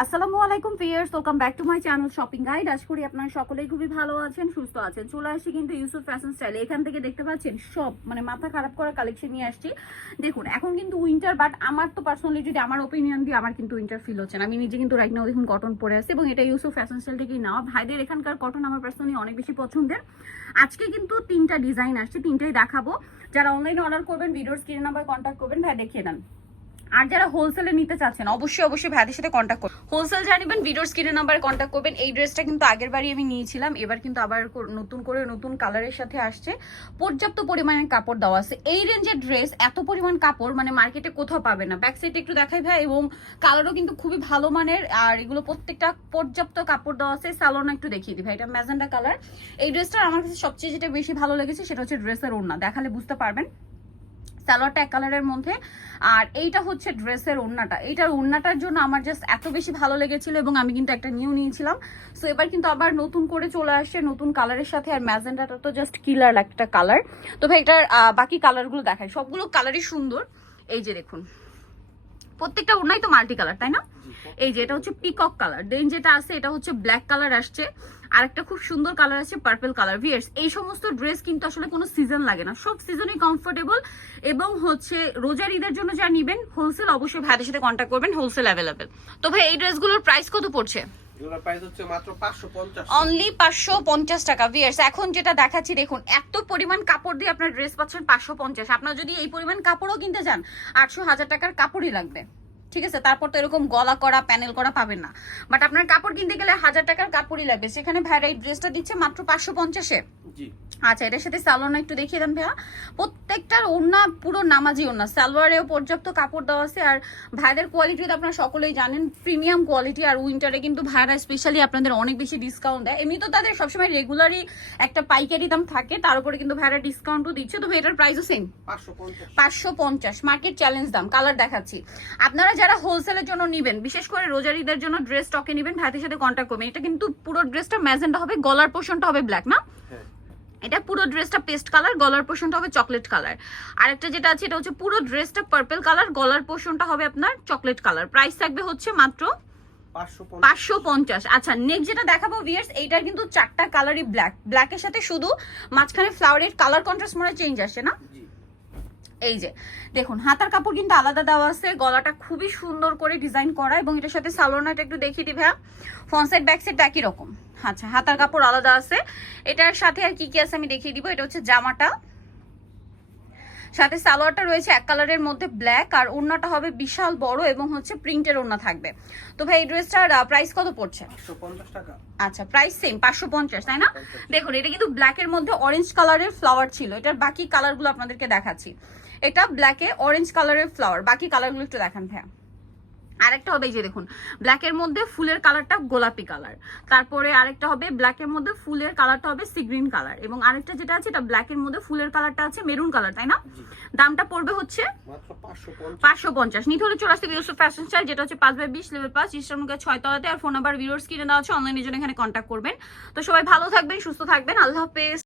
আসসালামু আলাইকুম fierce welcome back to my channel shopping guide আশা করি আপনারা সকলেই খুবই ভালো আছেন, সুস্থ আছেন। চলে আসছি কিন্তু ইউসুফ ফ্যাশন স্টাইল এখান থেকে দেখতে পাচ্ছেন সব মানে মাথা খারাপ করা কালেকশন নিয়ে আসছি। দেখুন, এখন কিন্তু উইন্টার বাট আমার তো পার্সোনালি যদি আমার ওপিনিয়ন দিয়ে আমার কিন্তু উইন্টার ফিল হচ্ছে না। আমি নিজে কিন্তু রাইট নাও দেখুন কটন পরে আছি এবং এটা ইউসুফ ফ্যাশন স্টাইল থেকেই নেওয়া। ভাইদের এখানকার কটন আমার পার্সোনালি অনেক বেশি পছন্দের। আজকে কিন্তু তিনটা ডিজাইন আসছে, তিনটাই দেখাবো। যারা অনলাইনে অর্ডার করবেন ভিডিওর স্ক্রিন নাম্বার কন্ট্যাক্ট করবেন, ভাই, দেখিয়ে দেন। আর যারা হোলসেলে নিতে চাচ্ছেন, অবশ্যই অবশ্যই ভাইদের সাথে কন্ট্যাক্ট করুন। হোলসেল জানিবেন ভিডিওর স্ক্রিনের নাম্বারে কন্ট্যাক্ট করবেন। এই ড্রেসটা কিন্তু আগের বারই আমি নিয়েছিলাম, এবার কিন্তু আবার নতুন করে, নতুন কালারের সাথে আসছে। পর্যাপ্ত পরিমাণের কাপড় দেওয়া আছে। এই রেঞ্জের ড্রেস এত পরিমাণ কাপড় মানে মার্কেটে কোথাও পাবে না। ব্যাক সাইডে একটু দেখাই ভাই, এবং কালারও কিন্তু খুবই ভালো মানের, আর এগুলো প্রত্যেকটা পর্যাপ্ত কাপড় দেওয়া আছে। স্যালোনা একটু দেখিয়ে দিই ভাই, এটা ম্যাজেন্ডা কালার এই ড্রেসটা আমার কাছে সবচেয়ে যেটা বেশি ভালো লেগেছে, সেটা হচ্ছে ড্রেসের ওড়না। দেখালে বুঝতে পারবেন। সালোয়ারটা এক কালারের মধ্যে। আর এইটা হচ্ছে ড্রেসের ওড়নাটা। এইটার ওড়নাটার জন্য আমার জাস্ট এত বেশি ভালো লেগেছিল এবং আমি কিন্তু একটা নিউ নিয়েছিলাম। সো এবার কিন্তু আবার নতুন করে চলে আসছে নতুন কালারের সাথে। আর ম্যাজেন্ডাটা তো জাস্ট কিলার একটা কালার। তো ভাই, এটার বাকি কালারগুলো দেখায় সবগুলো কালারই সুন্দর। এই যে দেখুন, প্রত্যেকটা ওড়নাই তো মাল্টি কালার তাই না? এই যে এটা হচ্ছে পিকক কালার দেন যেটা আছে এটা হচ্ছে ব্ল্যাক কালার আসছে। আর একটা খুব সুন্দর কালার আছে পার্পল কালার ভিয়ার্স এই সমস্ত ড্রেস কিন্তু আসলে কোনো সিজন লাগে না। সব সিজনই কমফোর্টেবল এবং হচ্ছে রোজার ঈদের জন্য যা নিবেন হোলসেল অবশ্যই ভাইদের সাথে কন্ট্যাক্ট করবেন হোলসেল অ্যাভেলেবেল তো ভাই এই ড্রেসগুলোর প্রাইস কত পড়ছে? অনলি পাঁচশো পঞ্চাশ টাকা। ভিয়ার্স এখন যেটা দেখাচ্ছি দেখুন এত পরিমাণ কাপড় দিয়ে আপনার ড্রেস পাচ্ছেন পাঁচশো পঞ্চাশ। আপনার যদি এই পরিমাণ কাপড়ও কিনতে চান আটশো হাজার টাকার কাপড়ই লাগবে। ঠিক আছে? তারপর তো এরকম গলা করা প্যানেল করা পাবেন না। বাট আপনার কাপড় কিনতে গেলে হাজার টাকার কাপড়ই লাগবে। সেখানে ভাইরা ড্রেসটা দিচ্ছে মাত্র পাঁচশো পঞ্চাশে। জি। আচ্ছা এটার সাথে সালোয়ার একটু দেখিয়ে দেন ভাইয়া। প্রত্যেকটার ওড়না পুরো নামাজি ওড়না। সালোয়ারেও পর্যাপ্ত কাপড় দেওয়া আছে আর ভাইদের কোয়ালিটি তো আপনারা সকলেই জানেন প্রিমিয়াম কোয়ালিটি আর উইন্টারে কিন্তু ভাইরা স্পেশালি আপনাদের অনেক বেশি ডিসকাউন্ট দেয়। এমনি তো তাদের সবসময় রেগুলারই একটা পাইকারি দাম থাকে তার উপরে কিন্তু ভাইরা ডিসকাউন্টও দিচ্ছে। তো এটার প্রাইসও সেম পাঁচশো পঞ্চাশ। মার্কেট চ্যালেঞ্জ দাম কালার দেখাচ্ছি। আপনারা যারা হোলসেলের জন্য নিবেন বিশেষ করে রোজার ঈদের জন্য ড্রেস স্টকে নিবেন ভাইদের সাথে কন্ট্যাক্ট করবেন। এটা কিন্তু পুরো ড্রেসটা ম্যাজেন্টা হবে গলার পোর্শনটা হবে ব্ল্যাক না? হ্যাঁ। এটা পুরো ড্রেসটা পেস্ট কালার গলার পোর্শনটা হবে চকলেট কালার আরেকটা যেটা আছে, এটা হচ্ছে পুরো ড্রেসটা পার্পল কালার গলার পোর্শনটা হবে আপনার চকলেট কালার প্রাইস থাকবে হচ্ছে মাত্র পাঁচশো পঞ্চাশ। আচ্ছা যেটা দেখাবো এইটার কিন্তু চারটা কালারই ব্ল্যাক ব্ল্যাকের সাথে শুধু মাঝখানে ফ্লাওয়ারের কালার কন্ট্রাস্ট মনে চেঞ্জ আসে না? এই যে, দেখুন, হাতার কাপড় কিন্তু আলাদা দেওয়া আছে, গলাটা খুবই সুন্দর করে ডিজাইন করা এবং এটার সাথে সালোনাটা একটু দেখিয়ে দিবে ফ্রন্ট সাইড ব্যাক সাইড একই রকম। আচ্ছা হাতার কাপড় আলাদা আছে। এটার সাথে আর কি কি আছে আমি দেখিয়ে দিব, এটা হচ্ছে জামাটা। সাথে সালোয়ারটা রয়েছে এক কালারের মধ্যে ব্ল্যাক আর ওড়নাটা হবে বিশাল বড় এবং হচ্ছে প্রিন্টের ওড়না থাকবে। তো ভাই এই ড্রেসটার প্রাইস কত পড়ছে? আচ্ছা প্রাইস সেম পাঁচশো পঞ্চাশ তাই না? দেখুন এটা কিন্তু ব্ল্যাকের মধ্যে অরেঞ্জ কালারের ফ্লাওয়ার ছিল। এটার বাকি কালারগুলো আপনাদেরকে দেখাচ্ছি। এটা ব্ল্যাকে অরেঞ্জ কালারের ফ্লাওয়ার বাকি কালারগুলো একটু দেখান ভাইয়া। আরেকটা হবে এই যে দেখুন ব্ল্যাকের মধ্যে ফুলের কালারটা গোলাপি কালার। তারপরে আরেকটা হবে ব্ল্যাকের মধ্যে ফুলের কালারটা হবে সি গ্রিন কালার এবং আরেকটা যেটা আছে এটা ব্ল্যাকের মধ্যে ফুলের কালারটা আছে মেরুন কালার তাই না? দামটা পড়বে হচ্ছে পাঁচশো পঞ্চাশ। নিতে হলে চলে আসতে ইউসুফ ফ্যাশন স্টাইল যেটা হচ্ছে পাঁচ বাই বিশ লেভেল পাঁচ ইস্টার্নকে ছয় তলাতে আর ফোন নাম্বার ভিডিওর স্ক্রিনে দেওয়া আছে অনলাইনের জন্য এখানে কন্ট্যাক্ট করবেন। তো সবাই ভালো থাকবেন সুস্থ থাকবেন আল্লাহ হাফেজ।